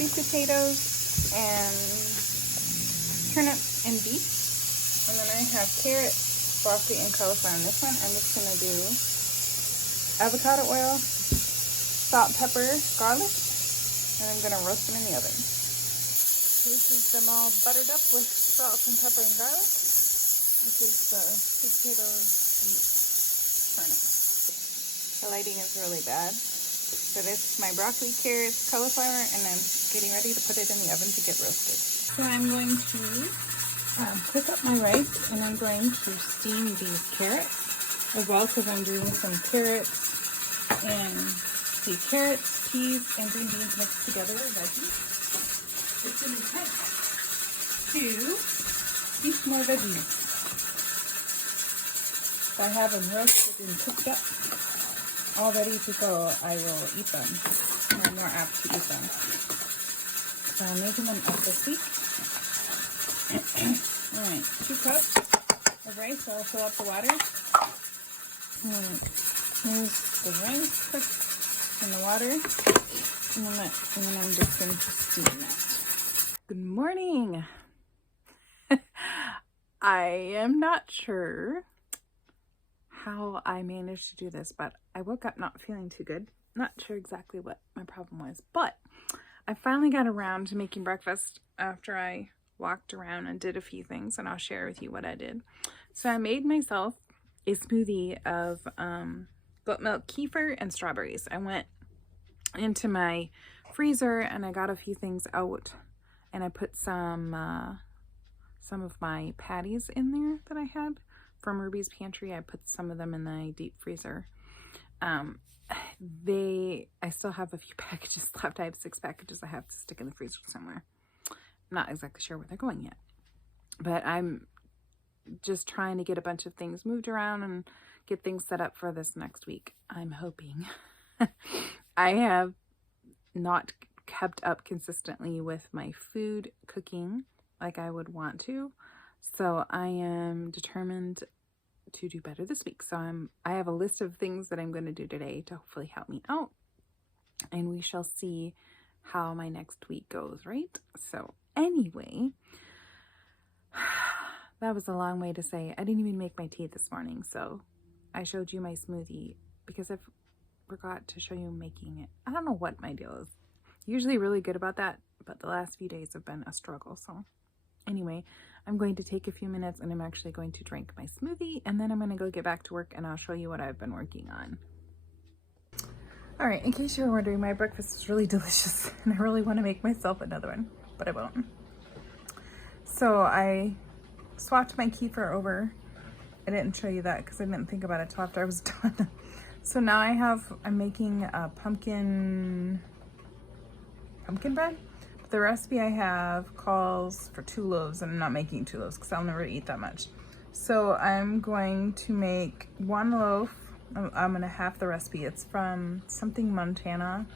sweet potatoes and turnips and beets. And then I have carrots, broccoli, and cauliflower. And this one, I'm just gonna do avocado oil, salt, pepper, garlic, and I'm gonna roast them in the oven. This is them all buttered up with salt and pepper and garlic. This is the sweet potatoes, beets, turnips. The lighting is really bad. So this is my broccoli, carrots, cauliflower, and I'm getting ready to put it in the oven to get roasted. So I'm going to cook up my rice, and I'm going to steam these carrots as well, because I'm doing some carrots and peas, and green beans mixed together, veggies. It's an intent to eat more veggies. So I have them roasted and cooked up, all ready to go. I will eat them. I'm more apt to eat them. So I'm making them up this week. Alright, 2 cups of rice, so I'll fill up the water. Alright, here's the rice cooked in the water. And then I'm just going to steam it. Good morning! I am not sure how I managed to do this, but I woke up not feeling too good. Not sure exactly what my problem was, but I finally got around to making breakfast after I walked around and did a few things, and I'll share with you what I did. So I made myself a smoothie of goat milk, kefir, and strawberries. I went into my freezer and I got a few things out, and I put some of my patties in there that I had from Ruby's Pantry. I put some of them in the deep freezer. I still have a few packages left. I have 6 packages I have to stick in the freezer somewhere. I'm not exactly sure where they're going yet, but I'm just trying to get a bunch of things moved around and get things set up for this next week. I'm hoping. I have not kept up consistently with my food cooking like I would want to, so I am determined to do better this week. So I have a list of things that I'm going to do today to hopefully help me out, and we shall see how my next week goes, right? So anyway, that was a long way to say I didn't even make my tea this morning. So I showed you my smoothie because I forgot to show you making it. I don't know what my deal is. Usually really good about that, but the last few days have been a struggle. So anyway, I'm going to take a few minutes and I'm actually going to drink my smoothie, and then I'm going to go get back to work and I'll show you what I've been working on. All right, in case you were wondering, my breakfast is really delicious and I really want to make myself another one, but I won't. So I swapped my kefir over. I didn't show you that because I didn't think about it till after I was done. So now I'm making a pumpkin bread. The recipe I have calls for 2 loaves, and I'm not making 2 loaves because I'll never eat that much. So I'm going to make 1 loaf. I'm going to half the recipe. It's from something Montana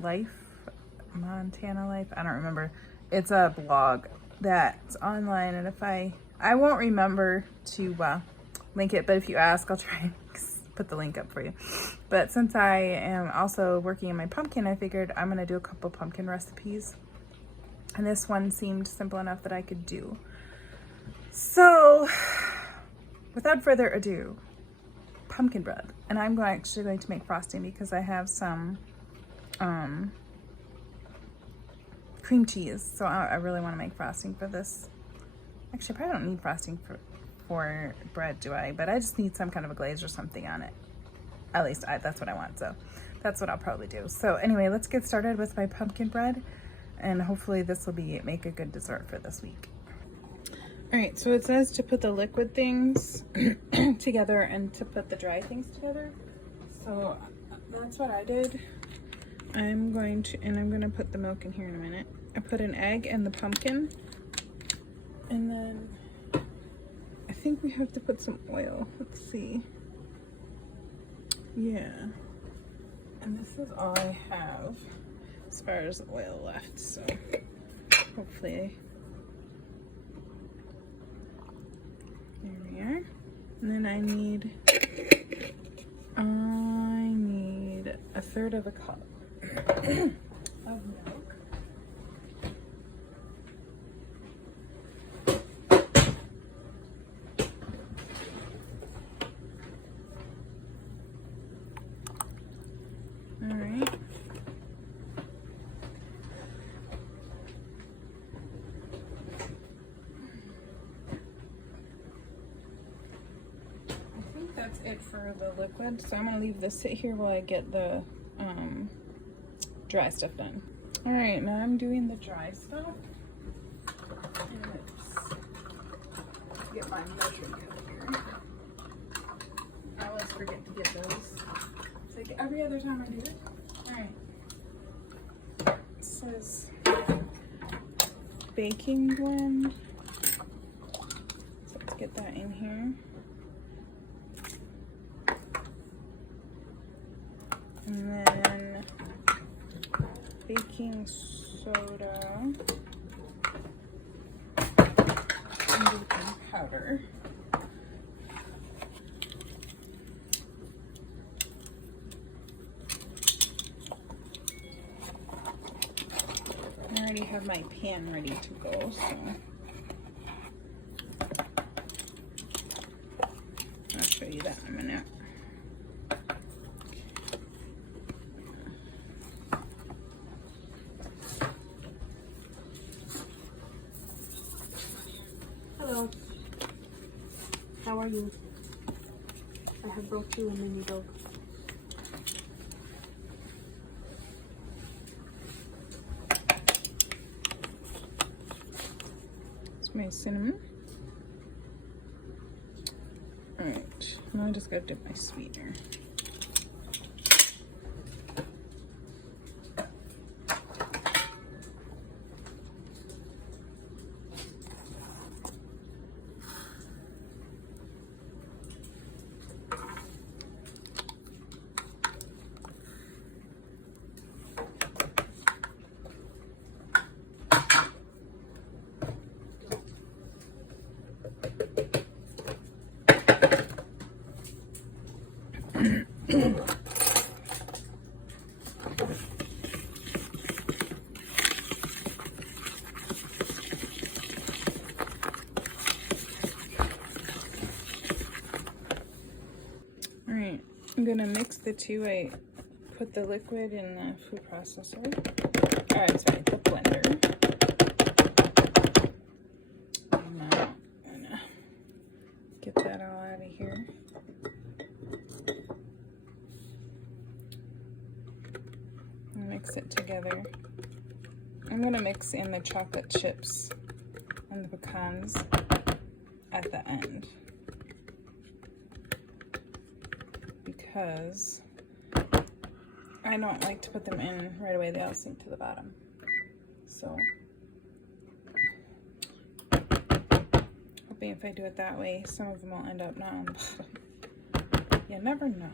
Life. I don't remember. It's a blog that's online, and if I won't remember to link it, but if you ask, I'll try and put the link up for you. But since I am also working in my pumpkin, I figured I'm going to do a couple pumpkin recipes. And this one seemed simple enough that I could do. So, without further ado, pumpkin bread. And I'm actually going to make frosting because I have some cream cheese. So I really want to make frosting for this. Actually, I probably don't need frosting for bread, do I? But I just need some kind of a glaze or something on it. At least that's what I want. So that's what I'll probably do. So anyway, let's get started with my pumpkin bread. And hopefully this will make a good dessert for this week. All right, so it says to put the liquid things together and to put the dry things together. So that's what I did. I'm going to put the milk in here in a minute. I put an egg and the pumpkin. And then I think we have to put some oil. Let's see. Yeah. And this is all I have as far as oil left, so hopefully. There we are. And then I need 1/3 of a cup of milk. it for the liquid, so I'm gonna leave this sit here while I get the dry stuff done. All right, now I'm doing the dry stuff. And let's get my measuring cup here. I always forget to get those. It's like every other time I do it. All right. It says baking blend. So let's get that in here. And then baking soda and baking powder. I already have my pan ready to go, so I'll show you that in a minute. Hello. How are you? I have brought you a mini dog. It's my cinnamon. Alright, now I just gotta dip my sweetener. Alright, I'm gonna mix the two. I put the liquid in the food processor. Alright, sorry, the blender. And I'm gonna get that all out of here. And mix it together. I'm gonna mix in the chocolate chips and the pecans at the end, because I don't like to put them in right away. They all sink to the bottom. So, hoping if I do it that way, some of them will end up not on the bottom. You never know.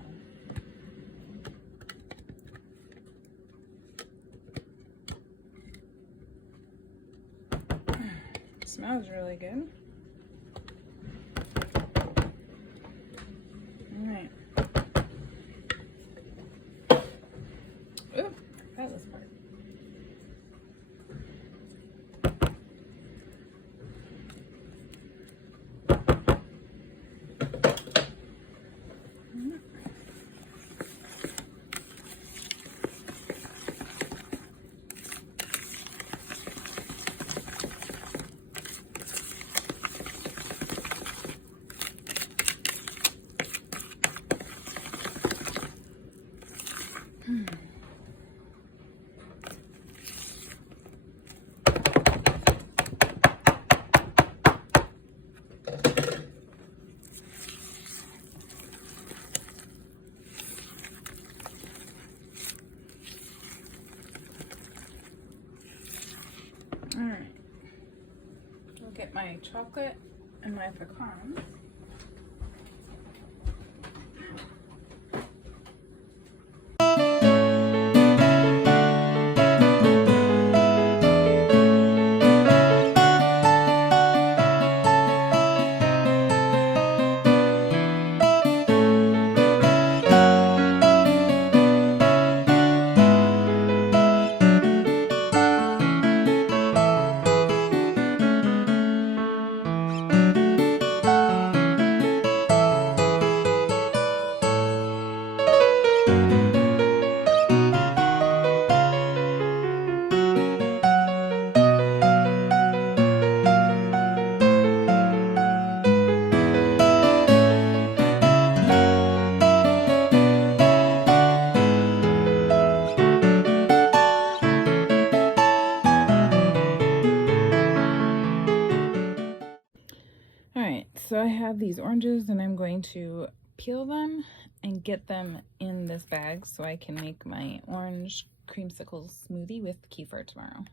It smells really good. Alright. Ooh, that was hard. Alright, I'll get my chocolate and my pecans. so I have these oranges and I'm going to peel them and get them in this bag so I can make my orange creamsicle smoothie with kefir tomorrow.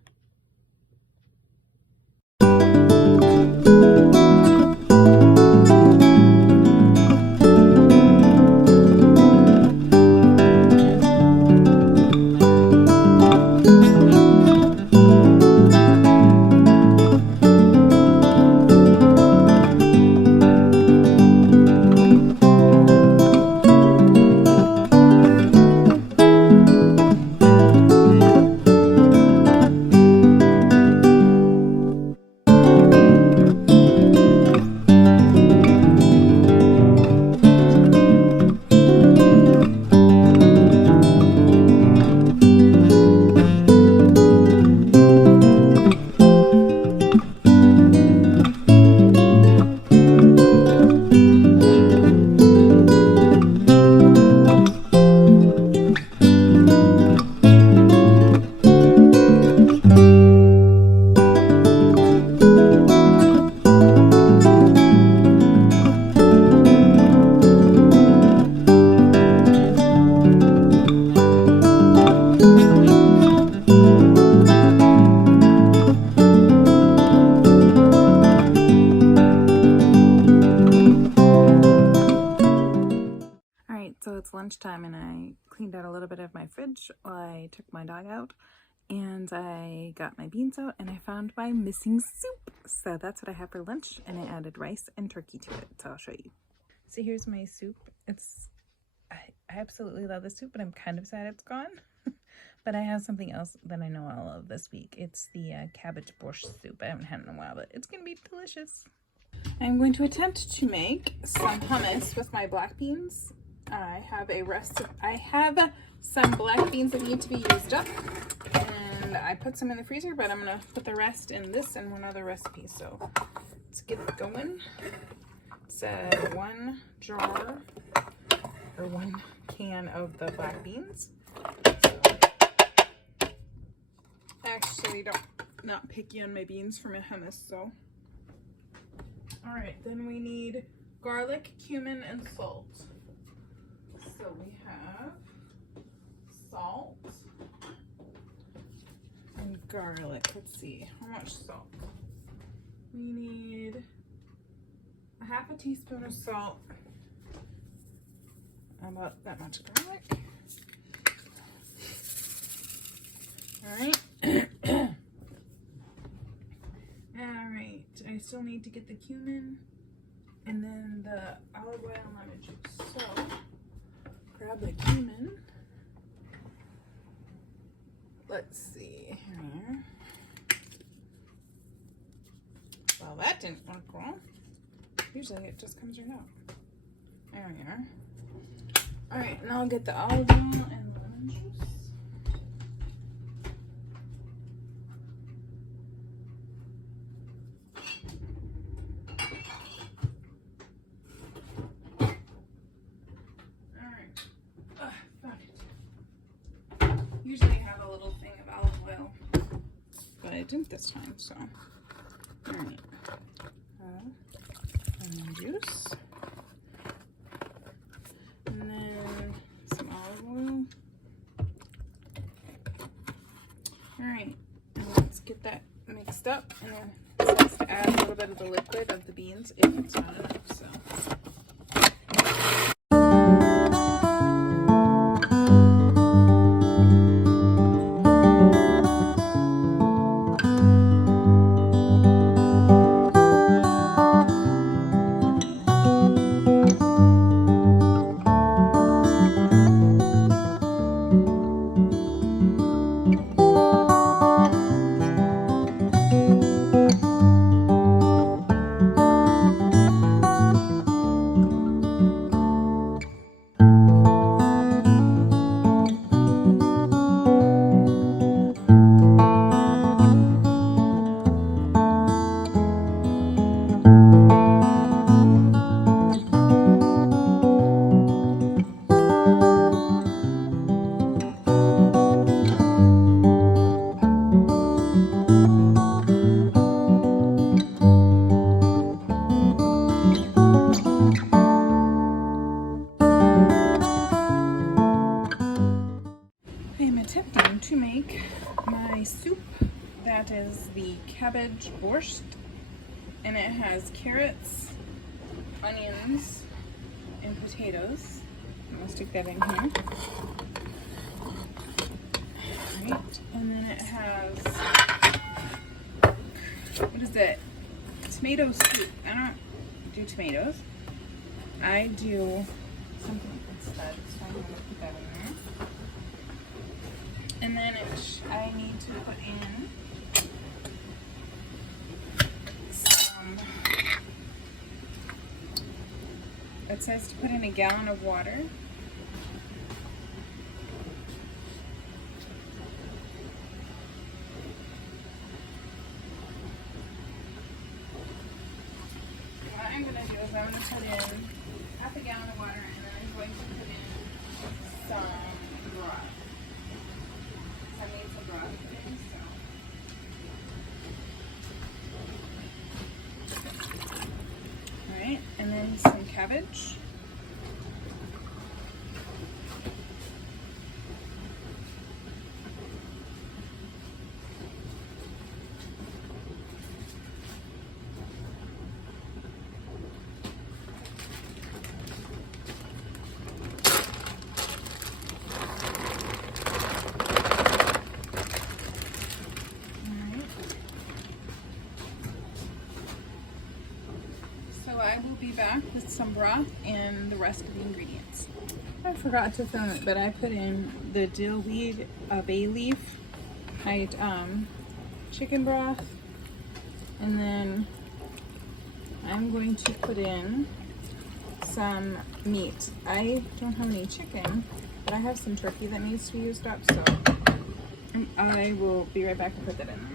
So it's lunchtime and I cleaned out a little bit of my fridge while I took my dog out, and I got my beans out and I found my missing soup. So that's what I have for lunch, and I added rice and turkey to it. So I'll show you. So here's my soup. I absolutely love the soup, but I'm kind of sad it's gone. But I have something else that I know I'll love this week. It's the cabbage borscht soup. I haven't had it in a while, but it's gonna be delicious. I'm going to attempt to make some hummus with my black beans. I have some black beans that need to be used up, and I put some in the freezer, but I'm gonna put the rest in this and one other recipe. So let's get it going. It's 1 jar or 1 can of the black beans. So, actually, not picky on my beans for my hummus. So, all right, then we need garlic, cumin, and salt. So we have salt and garlic. Let's see, how much salt? We need a half a teaspoon of salt, about that much garlic. All right. All right, I still need to get the cumin and then the olive oil and lemon juice. So grab the cumin. Let's see here. Well, that didn't work well. Usually it just comes right out. There we are. All right, now I'll get the olive oil and lemon juice. Usually I have a little thing of olive oil, but I didn't this time, so. All right. Lemon juice. And then some olive oil. All right, and let's get that mixed up, and then it says to add a little bit of the liquid of the beans if it's not enough, so. cabbage borscht, and it has carrots, onions, and potatoes. I'm gonna stick that in here. Right, and then it has, what is it? Tomato soup. I don't do tomatoes. I do something instead, so I'm gonna put that in there. And then I need to put in some, it says to put in a gallon of water. What I'm going to do is I'm going to put in half a gallon of water, and then I'm going to put in some broth. I made some broth today, so. Alright, and then some cabbage. I will be back with some broth and the rest of the ingredients. I forgot to film it, but I put in the dill weed, bay leaf, chicken broth, and then I'm going to put in some meat. I don't have any chicken, but I have some turkey that needs to be used up, so I will be right back and put that in there.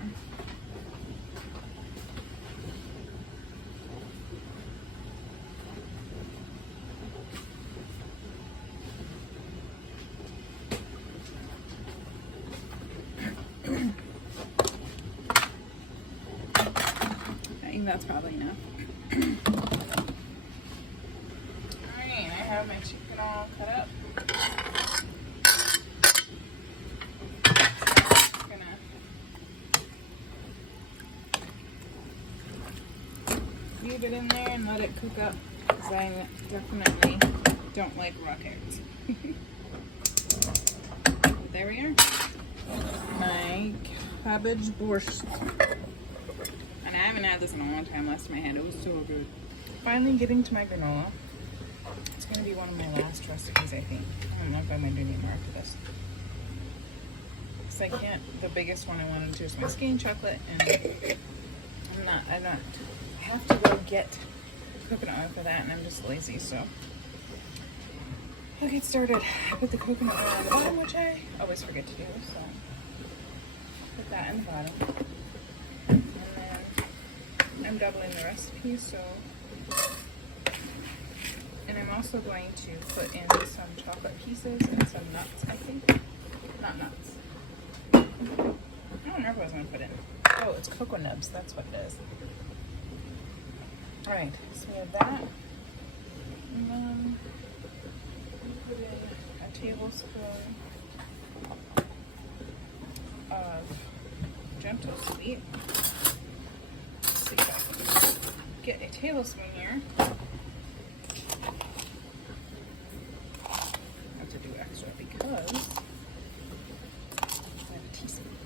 That's probably enough. Alright, I have my chicken all cut up. So I'm just gonna leave it in there and let it cook up, because I definitely don't like raw carrots. There we are. My cabbage borscht. I haven't had this in a long time. Last time I had it was so good. Finally getting to my granola. It's going to be one of my last recipes, I think. I don't know if I'm going to do any more after this. Because I can't, the biggest one I wanted to do is my skin chocolate, and I have to go get coconut oil for that, and I'm just lazy, so. I'll get started. I put the coconut oil on the bottom, which I always forget to do, so. Put that in the bottom. I'm doubling the recipe, so, and I'm also going to put in some chocolate pieces and some nuts, I think. Not nuts. I don't remember what I was going to put in. Oh, it's cocoa nibs, that's what it is. Alright, so we have that. And then put in a tablespoon of gentle sweet. Get a tablespoon here. I have to do extra because I have a teaspoon.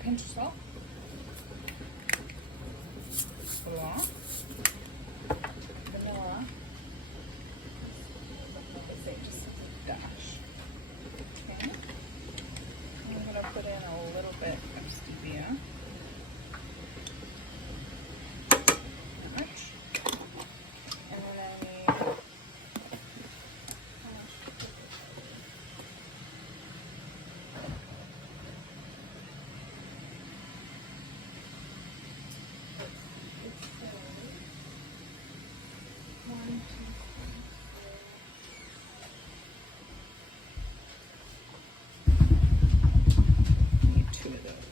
Pinch of salt. Vanilla. Just a dash. Okay. I'm gonna put in a little bit of stevia. Not much. And then I need two of those.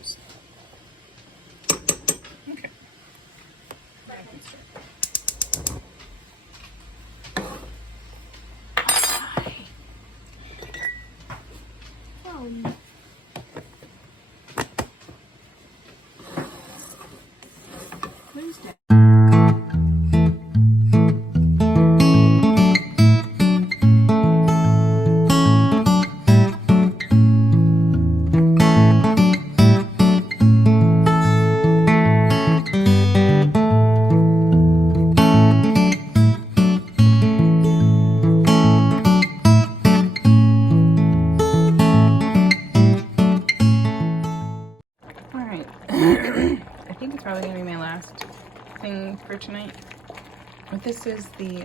probably gonna be my last thing for tonight. But this is the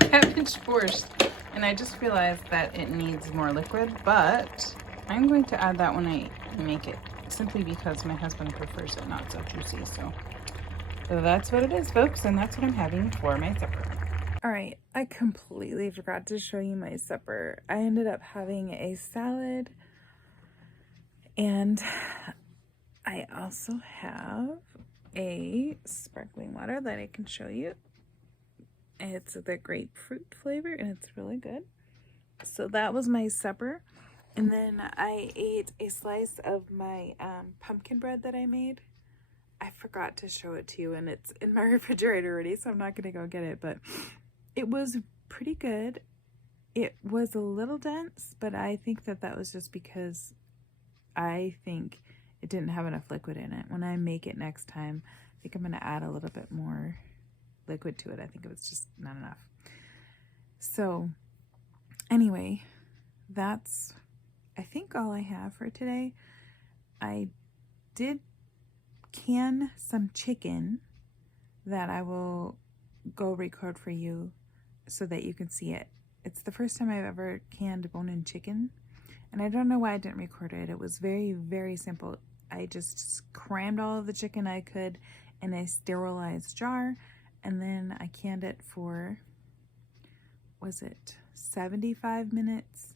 cabbage borscht, and I just realized that it needs more liquid, but I'm going to add that when I make it, simply because my husband prefers it not so juicy. So that's what it is, folks, and that's what I'm having for my supper. All right, I completely forgot to show you my supper. I ended up having a salad, and I also have a sparkling water that I can show you. It's the grapefruit flavor, and it's really good. So that was my supper. And then I ate a slice of my pumpkin bread that I made. I forgot to show it to you, and it's in my refrigerator already, so I'm not going to go get it. But it was pretty good. It was a little dense, but I think that was just because I think it didn't have enough liquid in it. When I make it next time, I think I'm going to add a little bit more liquid to it. I think it was just not enough. So anyway, that's I think all I have for today. I did can some chicken that I will go record for you so that you can see it. It's the first time I've ever canned bone-in chicken, and I don't know why I didn't record it. It was very, very simple. I just crammed all of the chicken I could in a sterilized jar, and then I canned it for, was it 75 minutes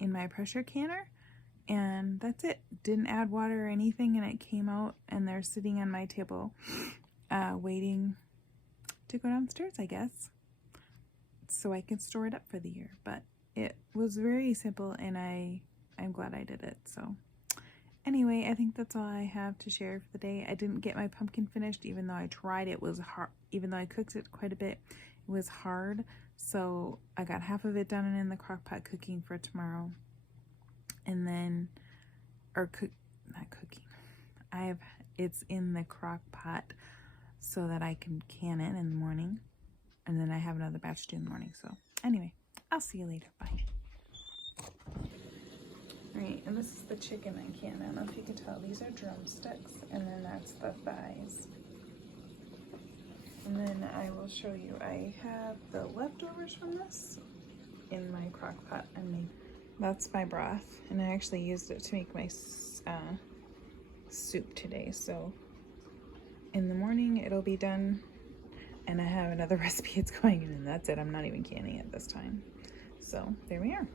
in my pressure canner, and that's it. Didn't add water or anything, and it came out, and they're sitting on my table waiting to go downstairs, I guess, so I can store it up for the year. But it was very simple, and I'm glad I did it. So anyway, I think that's all I have to share for the day. I didn't get my pumpkin finished, even though I tried. It was hard. Even though I cooked it quite a bit, it was hard. So I got half of it done and in the crock pot cooking for tomorrow. And then, not cooking. It's in the crock pot so that I can can it in the morning. And then I have another batch to do in the morning. So anyway, I'll see you later. Bye. Alright, and this is the chicken I canned. I don't know if you can tell. These are drumsticks, and then that's the thighs. And then I will show you, I have the leftovers from this in my crock pot. That's my broth, and I actually used it to make my soup today. So in the morning it'll be done, and I have another recipe it's going in, and that's it. I'm not even canning it this time. So there we are.